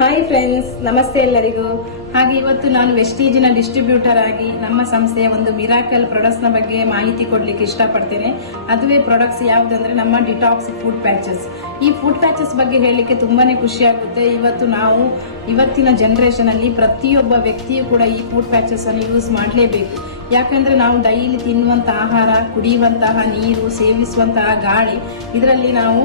Hi friends, ನಮಸ್ತೆ ಎಲ್ಲರಿಗೂ. ಹಾಗೆ ಇವತ್ತು ನಾನು ವೆಸ್ಟೀಜಿನ ಡಿಸ್ಟ್ರಿಬ್ಯೂಟರ್ ಆಗಿ ನಮ್ಮ ಸಂಸ್ಥೆಯ ಒಂದು ಮಿರಾಕಲ್ ಪ್ರಾಡಕ್ಟ್ಸ್ನ ಬಗ್ಗೆ ಮಾಹಿತಿ ಕೊಡ್ಲಿಕ್ಕೆ ಇಷ್ಟಪಡ್ತೇನೆ. ಅದುವೇ ಪ್ರಾಡಕ್ಟ್ಸ್ ಯಾವುದಂದ್ರೆ ನಮ್ಮ ಡಿಟಾಕ್ಸ್ ಫುಡ್ ಪ್ಯಾಚಸ್. ಈ ಫುಡ್ ಪ್ಯಾಚಸ್ ಬಗ್ಗೆ ಹೇಳಲಿಕ್ಕೆ ತುಂಬಾನೇ ಖುಷಿ ಆಗುತ್ತೆ. ಇವತ್ತಿನ ಜನರೇಷನ್ ಅಲ್ಲಿ ಪ್ರತಿಯೊಬ್ಬ ವ್ಯಕ್ತಿಯು ಕೂಡ ಈ ಫುಡ್ ಪ್ಯಾಚಸ್ ಅನ್ನು ಯೂಸ್ ಮಾಡಲೇಬೇಕು. ಯಾಕಂದ್ರೆ ನಾವು ಡೈಲಿ ತಿನ್ನುವಂತಹ ಆಹಾರ, ಕುಡಿಯುವಂತಹ ನೀರು, ಸೇವಿಸುವಂತಹ ಗಾಳಿ, ಇದರಲ್ಲಿ ನಾವು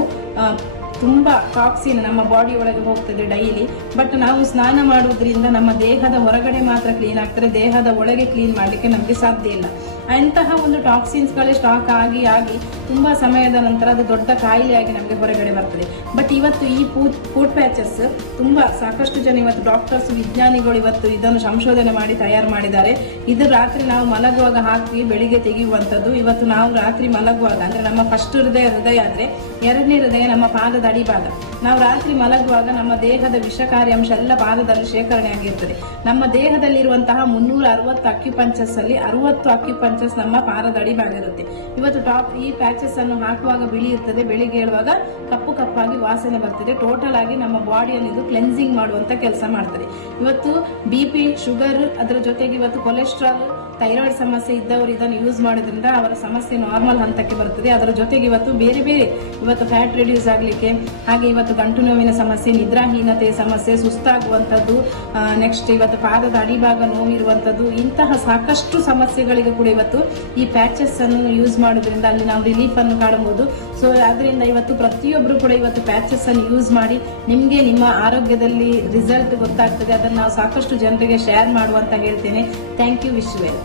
ತುಂಬಾ ಟಾಕ್ಸಿನ್ ನಮ್ಮ ಬಾಡಿ ಒಳಗೆ ಹೋಗ್ತದೆ ಡೈಲಿ. ಬಟ್ ನಾವು ಸ್ನಾನ ಮಾಡುವುದರಿಂದ ನಮ್ಮ ದೇಹದ ಹೊರಗಡೆ ಮಾತ್ರ ಕ್ಲೀನ್ ಆಗ್ತದೆ, ದೇಹದ ಒಳಗೆ ಕ್ಲೀನ್ ಮಾಡಲಿಕ್ಕೆ ನಮಗೆ ಸಾಧ್ಯ ಇಲ್ಲ. ಅಂತಹ ಒಂದು ಟಾಕ್ಸಿನ್ಸ್ಗಳೇ ಸ್ಟಾಕ್ ಆಗಿ ತುಂಬಾ ಸಮಯದ ನಂತರ ಅದು ದೊಡ್ಡ ಕಾಯಿಲೆಯಾಗಿ ನಮಗೆ ಹೊರಗಡೆ ಬರ್ತದೆ. ಬಟ್ ಇವತ್ತು ಈ ಫುಡ್ ಪ್ಯಾಚಸ್ ತುಂಬಾ ಸಾಕಷ್ಟು ಜನ ಇವತ್ತು ಡಾಕ್ಟರ್ಸ್, ವಿಜ್ಞಾನಿಗಳು ಇವತ್ತು ಇದನ್ನು ಸಂಶೋಧನೆ ಮಾಡಿ ತಯಾರು ಮಾಡಿದ್ದಾರೆ. ಇದು ರಾತ್ರಿ ನಾವು ಮಲಗುವಾಗ ಹಾಕಿ ಬೆಳಿಗ್ಗೆ ತೆಗೆಯುವಂಥದ್ದು. ಇವತ್ತು ನಾವು ರಾತ್ರಿ ಮಲಗುವಾಗ ಅಂದ್ರೆ ನಮ್ಮ ಫಸ್ಟ್ ಹೃದಯ ಆದ್ರೆ, ಎರಡನೇ ಹೃದಯ ನಮ್ಮ ಪಾದದ ಅಡಿಭಾಗ. ನಾವು ರಾತ್ರಿ ಮಲಗುವಾಗ ನಮ್ಮ ದೇಹದ ವಿಷಕಾರಿ ಅಂಶ ಎಲ್ಲ ಪಾದದಲ್ಲಿ ಶೇಖರಣೆ ಆಗಿರ್ತದೆ. ನಮ್ಮ ದೇಹದಲ್ಲಿರುವಂತಹ 360 ಅಕ್ಯುಪಂಚರ್ಸ್ ಅಲ್ಲಿ 60 ಅಕ್ಯುಪಂಚರ್ಸ್ ನಮ್ಮ ಪಾದದ ಅಡಿಭಾಗ ಇರುತ್ತೆ. ಇವತ್ತು ಈ ಪ್ಯಾಚಸ್ ಅನ್ನು ಹಾಕುವಾಗ ಬಿಳಿ ಇರ್ತದೆ, ಬೆಳಿಗ್ಗೆ ಹೇಳುವಾಗ ಕಪ್ಪು ಕಪ್ಪಾಗಿ ವಾಸನೆ ಬರ್ತದೆ. ಟೋಟಲ್ ಆಗಿ ನಮ್ಮ ಬಾಡಿಯನ್ನು ಇದು ಕ್ಲೆನ್ಸಿಂಗ್ ಮಾಡುವಂತ ಕೆಲಸ ಮಾಡ್ತದೆ. ಇವತ್ತು BP, ಶುಗರ್, ಅದರ ಜೊತೆಗೆ ಇವತ್ತು ಕೊಲೆಸ್ಟ್ರಾಲ್, ಥೈರಾಯ್ಡ್ ಸಮಸ್ಯೆ ಇದ್ದವರು ಇದನ್ನು ಯೂಸ್ ಮಾಡೋದ್ರಿಂದ ಅವರ ಸಮಸ್ಯೆ ನಾರ್ಮಲ್ ಹಂತಕ್ಕೆ ಬರ್ತದೆ. ಅದರ ಜೊತೆಗೆ ಇವತ್ತು ಬೇರೆ ಇವತ್ತು ಫ್ಯಾಟ್ ರಿಡ್ಯೂಸ್ ಆಗಲಿಕ್ಕೆ, ಹಾಗೆ ಇವತ್ತು ಗಂಟು ನೋವಿನ ಸಮಸ್ಯೆ, ನಿದ್ರಾಹೀನತೆ ಸಮಸ್ಯೆ, ಸುಸ್ತಾಗುವಂಥದ್ದು, ನೆಕ್ಸ್ಟ್ ಇವತ್ತು ಪಾದದ ಅಡಿಭಾಗ ನೋವಿರುವಂಥದ್ದು, ಇಂತಹ ಸಾಕಷ್ಟು ಸಮಸ್ಯೆಗಳಿಗೆ ಕೂಡ ಇವತ್ತು ಈ ಪ್ಯಾಚಸ್ ಅನ್ನು ಯೂಸ್ ಮಾಡೋದ್ರಿಂದ ಅಲ್ಲಿ ನಾವು ರಿಲೀಫ್ ಅನ್ನು ಕಾಣಬಹುದು. ಸೊ ಅದರಿಂದ ಇವತ್ತು ಪ್ರತಿಯೊಬ್ಬರು ಕೂಡ ಇವತ್ತು ಪ್ಯಾಚಸ್ ಅನ್ನು ಯೂಸ್ ಮಾಡಿ ನಿಮಗೆ ನಿಮ್ಮ ಆರೋಗ್ಯದಲ್ಲಿ ರಿಸಲ್ಟ್ ಗೊತ್ತಾಗ್ತದೆ. ಅದನ್ನು ನಾವು ಸಾಕಷ್ಟು ಜನರಿಗೆ ಶೇರ್ ಮಾಡುವಂತ ಹೇಳ್ತೇನೆ. Thank you. Wish well.